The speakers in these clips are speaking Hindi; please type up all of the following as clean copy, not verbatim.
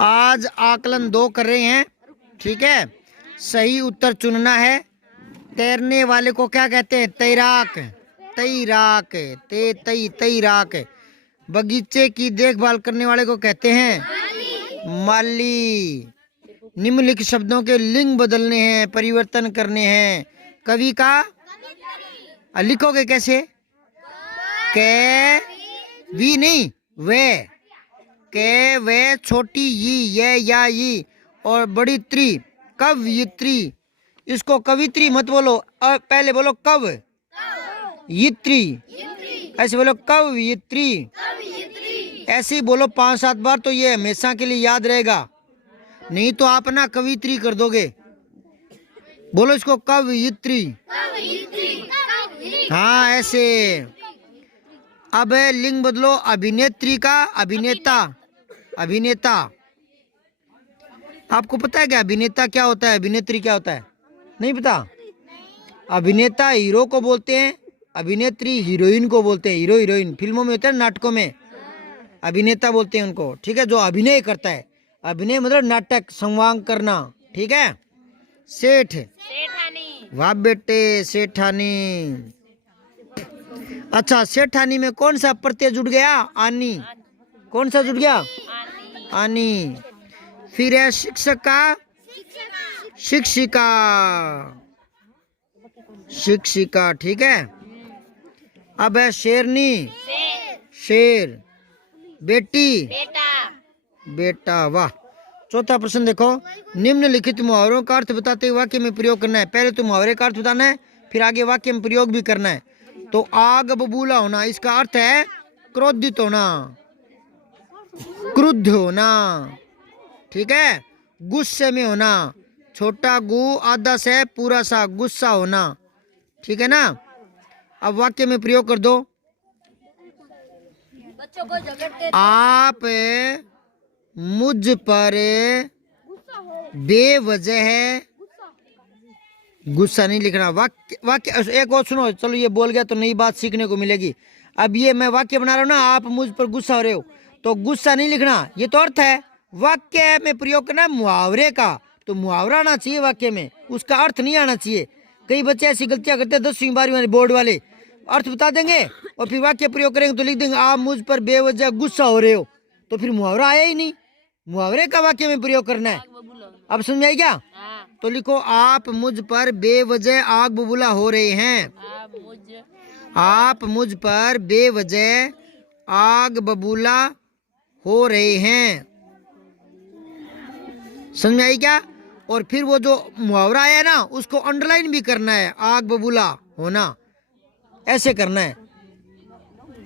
आज आकलन 2 कर रहे हैं, ठीक है। सही उत्तर चुनना है। तैरने वाले को क्या कहते हैं? तैराक। तैराक, तैराक। बगीचे की देखभाल करने वाले को कहते हैं माली। निम्नलिखित शब्दों के लिंग बदलने हैं, परिवर्तन करने हैं। कवि का लिखोगे कैसे? कै वी नहीं, वे। के वे, छोटी ये या ये, और बड़ी त्री कवयित्री। इसको कवित्री मत बोलो, पहले बोलो कव यित्री। ऐसे बोलो कवयित्री। ऐसे ही बोलो 5-7 बार, तो ये हमेशा के लिए याद रहेगा। नहीं तो आप ना कवित्री कर दोगे। बोलो इसको कवयित्री। हाँ, ऐसे। अब लिंग बदलो, अभिनेत्री का अभिनेता। अभिनेता। आपको पता है क्या अभिनेता क्या होता है, अभिनेत्री क्या होता है? नहीं पता? अभिनेता हीरो को बोलते हैं, अभिनेत्री हीरोइन को बोलते हैं। हीरो हीरोइन फिल्मों में होते हैं, नाटकों में अभिनेता बोलते हैं उनको, ठीक है, जो अभिनय करता है। अभिनय मतलब नाटक, संवाद करना, ठीक है। सेठ, वाह बेटे, सेठानी। अच्छा, सेठानी में कौन सा प्रत्यय जुड़ गया? आनी। कौन सा जुड़ गया? आनी। फिर है शिक्षक का शिक्षिका। शिक्षिका, ठीक है। अब है शेरनी, शेर। बेटी, बेटा। वाह। चौथा प्रश्न देखो, निम्नलिखित मुहावरों का अर्थ बताते हुए वाक्य में प्रयोग करना है। पहले तो मुहावरे का अर्थ बताना है, फिर आगे वाक्य में प्रयोग भी करना है। तो आग बबूला होना, इसका अर्थ है क्रोधित होना, क्रुद्ध होना, ठीक है। गुस्से में होना, छोटा गु आधा से पूरा सा, गुस्सा होना, ठीक है ना। अब वाक्य में प्रयोग कर दो। आप मुझ पर बेवजह गुस्सा नहीं लिखना। वाक्य वाक्य एक और सुनो, चलो ये बोल गया तो नई बात सीखने को मिलेगी। अब ये मैं वाक्य बना रहा हूँ ना, आप मुझ पर गुस्सा हो रहे हो, तो गुस्सा नहीं लिखना, ये तो अर्थ है। वाक्य में प्रयोग करना है मुहावरे का, तो मुहावरा आना चाहिए वाक्य में, उसका अर्थ नहीं आना चाहिए। कई बच्चे ऐसी गलतियां करते हैं, 10वीं 12वीं वाले बोर्ड वाले, अर्थ बता देंगे और फिर वाक्य प्रयोग करेंगे तो लिख देंगे आप मुझ पर बेवजह गुस्सा हो रहे हो, तो फिर मुहावरा आया ही नहीं। मुहावरे का वाक्य में प्रयोग करना है। अब समझ आई क्या? तो लिखो, आप मुझ पर बेवजह आग बबूला हो रहे हैं। आप मुझ पर बेवजह आग बबूला हो रहे हैं। समझ में आई क्या? और फिर वो जो मुहावरा आया ना, उसको अंडरलाइन भी करना है, आग बबूला होना, ऐसे करना है।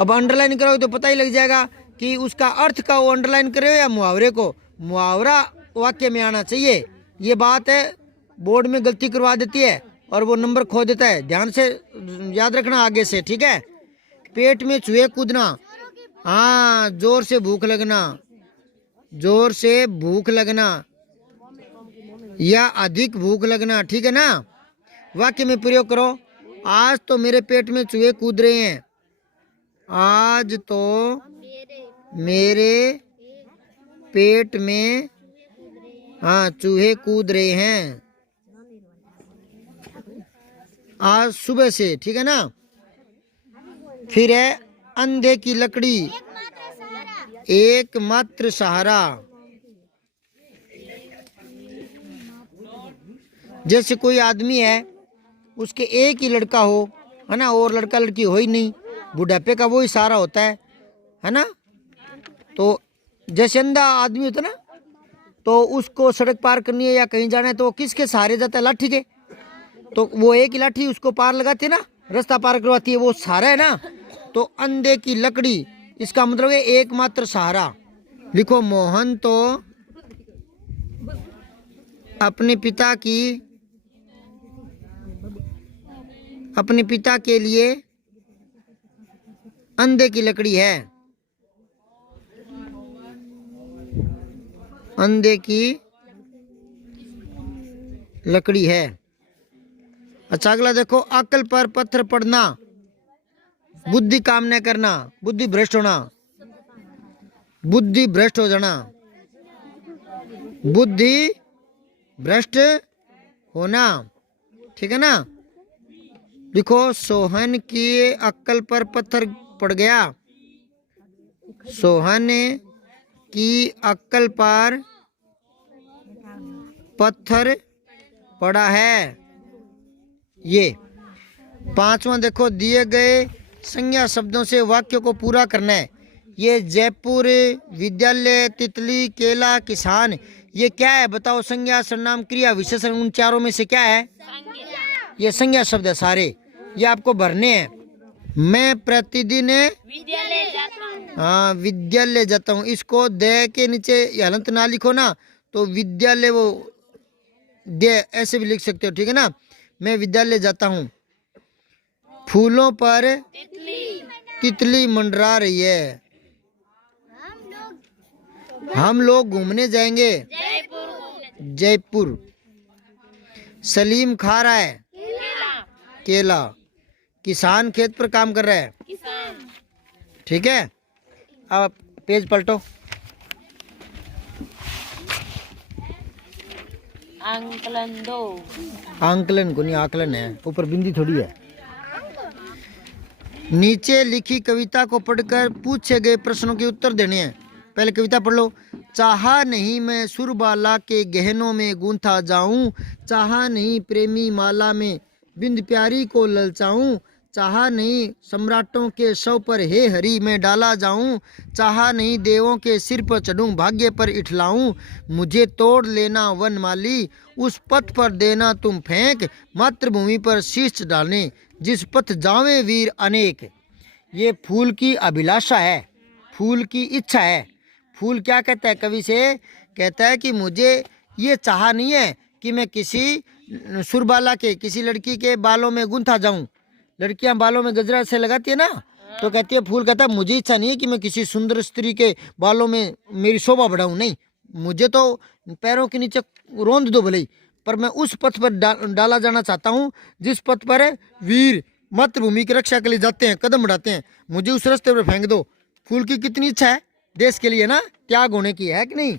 अब अंडरलाइन करोगे तो पता ही लग जाएगा कि उसका अर्थ का वो अंडरलाइन करे या मुहावरे को। मुहावरा वाक्य में आना चाहिए। ये बात है, बोर्ड में गलती करवा देती है और वो नंबर खो देता है। ध्यान से याद रखना आगे से, ठीक है। पेट में चूहे कूदना, हाँ, जोर से भूख लगना, जोर से भूख लगना या अधिक भूख लगना, ठीक है ना। वाक्य में प्रयोग करो, आज तो मेरे पेट में चूहे कूद रहे हैं। आज तो मेरे पेट में, हाँ, चूहे कूद रहे हैं आज सुबह से, ठीक है ना। फिर है अंधे की लकड़ी, एकमात्र सहारा। जैसे कोई आदमी है, उसके एक ही लड़का हो, है ना, और लड़का लड़की हो ही नहीं, बुढ़ापे का वो ही सहारा होता है ना। तो जैसे अंधा आदमी होता है ना, तो उसको सड़क पार करनी है या कहीं जाना है तो वो किसके सहारे जाता है? लाठी के। तो वो एक ही लाठी उसको पार लगाती है ना, रास्ता पार करवाती है, वो सहारा है ना। तो अंधे की लकड़ी, इसका मतलब है एकमात्र सहारा। लिखो, मोहन तो अपने पिता के लिए अंधे की लकड़ी है। अंधे की लकड़ी है। अच्छा, अगला देखो, अक्ल पर पत्थर पड़ना, बुद्धि काम न करना, बुद्धि भ्रष्ट होना, बुद्धि भ्रष्ट हो जाना, बुद्धि भ्रष्ट होना, ठीक है ना। लिखो, सोहन की अक्ल पर पत्थर पड़ गया। सोहन की अक्ल पर पत्थर पड़ा है। ये पांचवां देखो, दिए गए संज्ञा शब्दों से वाक्य को पूरा करना है। ये जयपुर, विद्यालय, तितली, केला, किसान, ये क्या है बताओ? संज्ञा, सर्वनाम, क्रिया, विशेषण, उन चारों में से क्या है? ये संज्ञा शब्द है सारे, ये आपको भरने हैं। मैं प्रतिदिन विद्यालय जाता हूँ। हाँ, विद्यालय जाता हूँ। इसको दे के नीचे हलंत ना लिखो ना, तो विद्यालय वो दे ऐसे भी लिख सकते हो, ठीक है ना। मैं विद्यालय जाता हूँ। फूलों पर तितली मंडरा रही है। हम लोग घूमने जाएंगे जयपुर। सलीम खा रहा है केला। किसान खेत पर काम कर रहा है। ठीक है, अब पेज पलटो। आंकलन 2। आंकलन को नहीं, आकलन है, ऊपर बिंदी थोड़ी है। नीचे लिखी कविता को पढ़कर पूछे गए प्रश्नों के उत्तर देने हैं। पहले कविता पढ़ लो। चाहा नहीं मैं सुरबाला के गहनों में गूंथा जाऊं, चाहा नहीं प्रेमी माला में बिंद प्यारी को ललचाऊं, चाहा नहीं सम्राटों के शव पर हे हरि में डाला जाऊं, चाहा नहीं देवों के सिर पर चढ़ूं भाग्य पर इठलाऊं, मुझे तोड़ लेना वनमाली उस पथ पर देना तुम फेंक, मातृभूमि पर शीश डालने जिस पथ जावे वीर अनेक। ये फूल की अभिलाषा है, फूल की इच्छा है। फूल क्या कहता है कवि से? कहता है कि मुझे ये चाह नहीं है कि मैं किसी सुरबाला के, किसी लड़की के बालों में गूंथा जाऊं। लड़कियां बालों में गजरा से लगाती है ना, तो कहती है, फूल कहता है मुझे इच्छा नहीं है कि मैं किसी सुंदर स्त्री के बालों में मेरी शोभा बढ़ाऊं। नहीं, मुझे तो पैरों के नीचे रोंद दो भले ही, पर मैं उस पथ पर डाला जाना चाहता हूँ जिस पथ पर वीर मातृभूमि की रक्षा के लिए जाते हैं, कदम बढ़ाते हैं। मुझे उस रास्ते पर फेंक दो। फूल की कितनी इच्छा है देश के लिए ना, त्याग होने की है कि नहीं।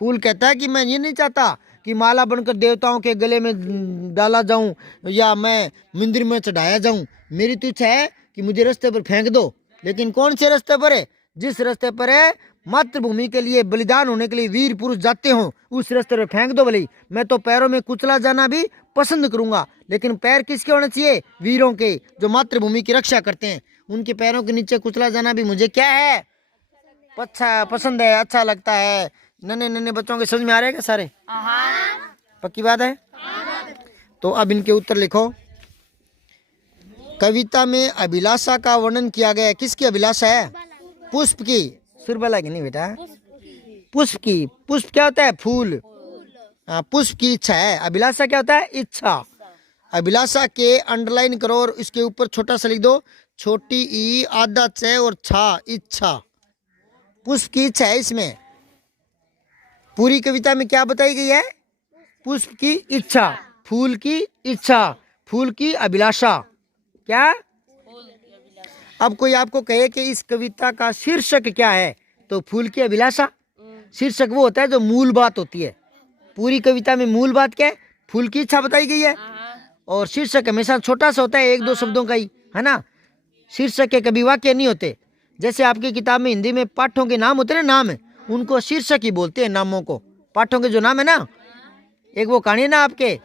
फूल कहता है कि मैं ये नहीं चाहता कि माला बनकर देवताओं के गले में डाला जाऊं या मैं मंदिर में चढ़ाया जाऊं। मेरी तो इच्छा है कि मुझे रास्ते पर फेंक दो। लेकिन कौन से रास्ते पर है? जिस रास्ते पर है मातृभूमि के लिए बलिदान होने के लिए वीर पुरुष जाते हो, उस रास्ते पर फेंक दो भले। मैं तो पैरों में कुचला जाना भी पसंद करूंगा, लेकिन पैर किसके होने चाहिए? वीरों के, जो मातृभूमि की रक्षा करते हैं। उनके पैरों के नीचे कुचला जाना भी मुझे क्या है? अच्छा पसंद है, अच्छा लगता है। नन्हे नन्हे बच्चों के समझ में आ रहे हैं सारे? पक्की बात है। तो अब इनके उत्तर लिखो। कविता में अभिलाषा का वर्णन किया गया है। किसकी अभिलाषा है? पुष्प की। सुरबाला की नहीं बेटा, पुष्प की। पुष्प क्या होता है? फूल। पुष्प की इच्छा है। अभिलाषा क्या होता है? इच्छा। अभिलाषा के अंडरलाइन करो और इसके ऊपर छोटा सा लिख दो, छोटी ई, आधा च और छा, इच्छा। पुष्प की इच्छा है इसमें। पूरी कविता में क्या बताई गई है? पुष्प की इच्छा, फूल की इच्छा, फूल की अभिलाषा। क्या? अब कोई आपको कहे कि इस कविता का शीर्षक क्या है, तो फूल की अभिलाषा। शीर्षक वो होता है जो मूल बात होती है। पूरी कविता में मूल बात क्या है? फूल की इच्छा बताई गई है। और शीर्षक हमेशा छोटा सा होता है, एक दो शब्दों का ही, है ना। शीर्षक के कभी वाक्य नहीं होते। जैसे आपकी किताब में हिंदी में पाठों के नाम होते हैं ना, नाम है, उनको शीर्षक ही बोलते हैं। नामों को, पाठों के जो नाम है ना, एक वो कहानी है ना आपके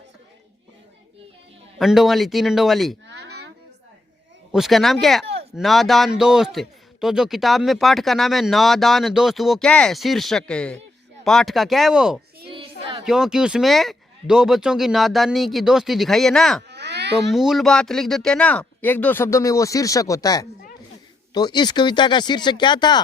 अंडों वाली, 3 अंडों वाली, उसका नाम क्या है? नादान दोस्त। तो जो किताब में पाठ का नाम है नादान दोस्त, वो क्या है? शीर्षक है। पाठ का क्या है वो? क्योंकि उसमें 2 बच्चों की नादानी की दोस्ती दिखाई है ना, तो मूल बात लिख देते हैं ना, 1-2 शब्दों में, वो शीर्षक होता है। तो इस कविता का शीर्षक क्या था?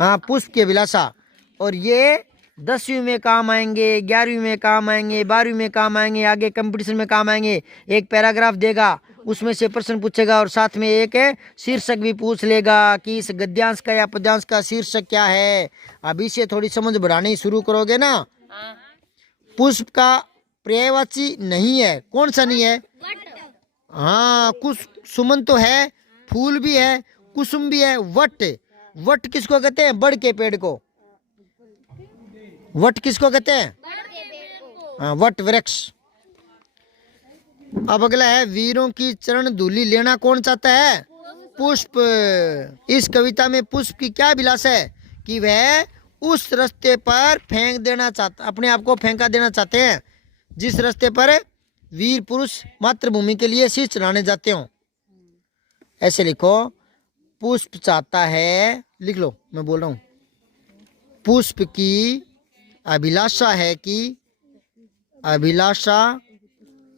हाँ, पुष्प की अभिलाषा। और ये 10वीं में काम आएंगे, 11वीं में काम आएंगे, 12वीं में काम आएंगे, आगे कंपटीशन में काम आएंगे। एक पैराग्राफ देगा, उसमें से प्रश्न पूछेगा और साथ में एक शीर्षक भी पूछ लेगा कि इस गद्यांश का या पद्यांश का शीर्षक क्या है। अब इसे थोड़ी समझ बढ़ानी शुरू करोगे ना। पुष्प का पर्यायवाची नहीं है। कौन सा नहीं है? हाँ, कुछ सुमन तो है, फूल भी है, कुसुम भी है। वट, वट किसको कहते हैं? बड़ के पेड़ को। वट किसको कहते हैं? हाँ, वट वृक्ष। अब अगला है, वीरों की चरण धूलि लेना कौन चाहता है? पुष्प। इस कविता में पुष्प की क्या अभिलाष है कि वह उस रास्ते पर फेंक देना चाहता, अपने आप को फेंका देना चाहते हैं जिस रास्ते पर वीर पुरुष मातृभूमि के लिए शीश चढ़ाने जाते हो। ऐसे लिखो, पुष्प चाहता है, लिख लो, मैं बोल रहा हूं, पुष्प की अभिलाषा है कि, अभिलाषा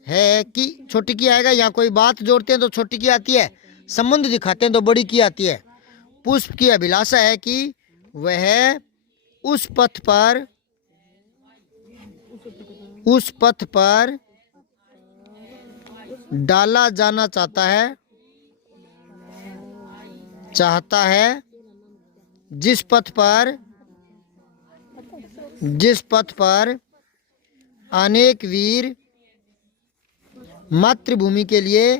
है कि, छोटी की आएगा, यहाँ कोई बात जोड़ते हैं तो छोटी की आती है, संबंध दिखाते हैं तो बड़ी की आती है। पुष्प की अभिलाषा है कि वह उस पथ पर डाला जाना चाहता है जिस पथ पर अनेक वीर मातृभूमि के लिए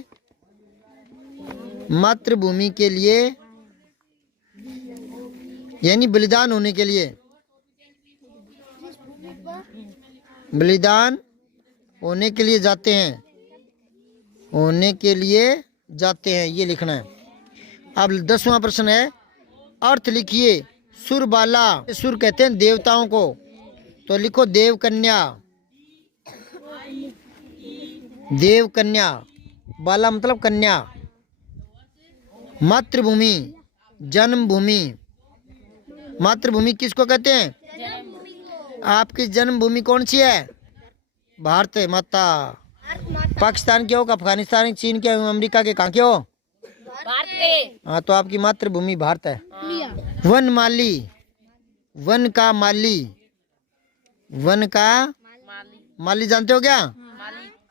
यानी बलिदान होने के लिए, जाते हैं, ये लिखना है। अब 10वां प्रश्न है, अर्थ लिखिए। सुरबाला, सुर कहते हैं देवताओं को, तो लिखो देवकन्या। देवकन्या, बाला मतलब कन्या। मातृभूमि, जन्मभूमि। मातृभूमि किसको कहते हैं? आपकी जन्मभूमि कौन सी है? भारत माता। पाकिस्तान के हो, अफगानिस्तान, चीन के, अमेरिका के, कहाँ के हो? भारत के। हाँ, तो आपकी मातृभूमि भारत है। वन माली, वन का माली, वन का माली जानते हो क्या?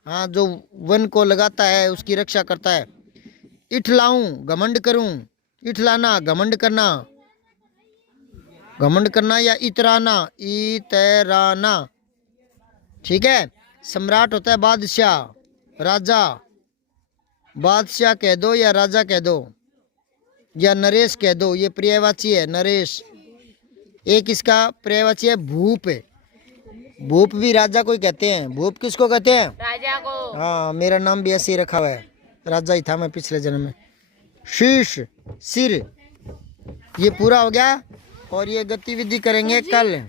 हाँ, जो वन को लगाता है उसकी रक्षा करता है। इठलाऊं, घमंड करूं। इठलाना, घमंड करना, घमंड करना या इतराना, इतराना, ठीक है। सम्राट होता है बादशाह, राजा। बादशाह कह दो या राजा कह दो या नरेश कह दो, ये पर्यायवाची है नरेश। एक इसका पर्यायवाची है भूप। भूप भी राजा को ही कहते हैं। भूप किसको कहते हैं? राजा को। हाँ, मेरा नाम भी ऐसे ही रखा हुआ है, राजा ही था मैं पिछले जन्म में। शीश, सिर, ये पूरा हो गया और ये गतिविधि करेंगे कल।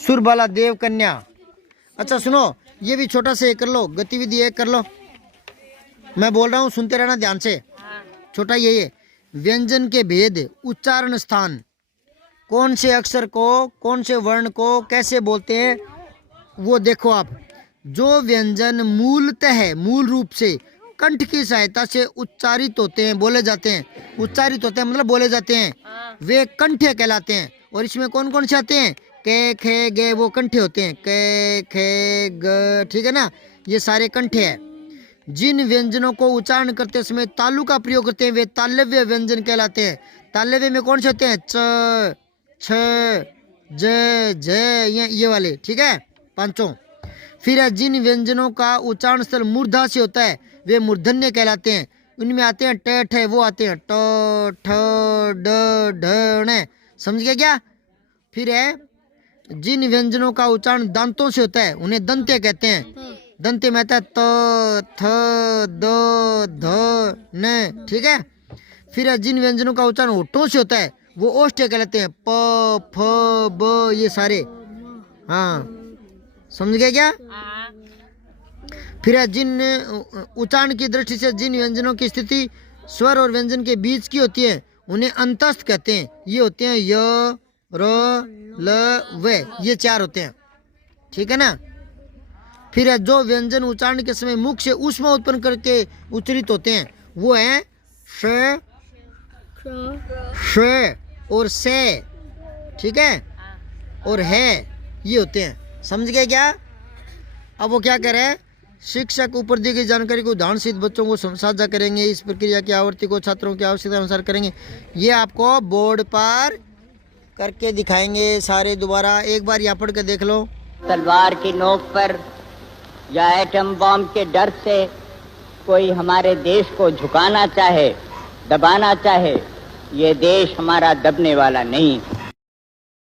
सुरबाला, देव कन्या। अच्छा सुनो, ये भी छोटा सा एक कर लो, गतिविधि एक कर लो। मैं बोल रहा हूँ, सुनते रहना ध्यान से। छोटा यही है, व्यंजन के भेद, उच्चारण स्थान, कौन से अक्षर को, कौन से वर्ण को कैसे बोलते हैं वो देखो आप। जो व्यंजन मूलतः, मूल रूप से कंठ की सहायता से उच्चारित होते हैं, बोले जाते हैं, उच्चारित होते हैं मतलब बोले जाते हैं, वे कंठे कहलाते हैं। और इसमें कौन कौन से आते हैं? के, खे, गे, वो कंठे होते हैं। के, खे, ग, ठीक है ना, ये सारे कंठे हैं। जिन व्यंजनों को उच्चारण करते समय तालु का प्रयोग करते हैं वे तालव्य व्यंजन कहलाते हैं। तालव्य में कौन से होते हैं? च, छ, ज, झ, ये वाले, ठीक है, पांचों। फिर है, जिन व्यंजनों का उच्चारण स्थल मूर्धा से होता है वे मूर्धन्य कहलाते हैं। उनमें आते हैं ट, ठ, वो आते हैं ट, ठ, ड, ढ, ण, समझ गया क्या? फिर है, जिन व्यंजनों का उच्चारण दांतों से होता है उन्हें दंते कहते हैं। दंते में आता है त, थ, द, ध, न, ठीक है। फिर है, जिन व्यंजनों का उच्चारण होठों से होता है वो ओष्ठ्य कहलाते हैं। प, फ, ब, ये सारे, हाँ, समझ गए क्या? फिर है, जिन उच्चारण की दृष्टि से जिन व्यंजनों की स्थिति स्वर और व्यंजन के बीच की होती है उन्हें अंतस्थ कहते हैं। ये होते हैं य, र, ल, व, ये चार होते हैं, ठीक है ना। फिर है, जो व्यंजन उच्चारण के समय मुख से ऊष्मा उत्पन्न करके उच्चारित होते हैं वो है श, श और से, ठीक है, और है, ये होते हैं। समझ गए क्या? अब वो क्या कह रहे हैं? शिक्षक ऊपर दी गई जानकारी को उदाहरण सहित बच्चों को साझा करेंगे। इस प्रक्रिया की आवृत्ति को छात्रों की आवश्यकता अनुसार करेंगे। ये आपको बोर्ड पर करके दिखाएंगे सारे। दोबारा एक बार यहाँ पढ़ के देख लो। तलवार की नोक पर या एटम बम के डर से कोई हमारे देश को झुकाना चाहे, दबाना चाहे, ये देश हमारा दबने वाला नहीं।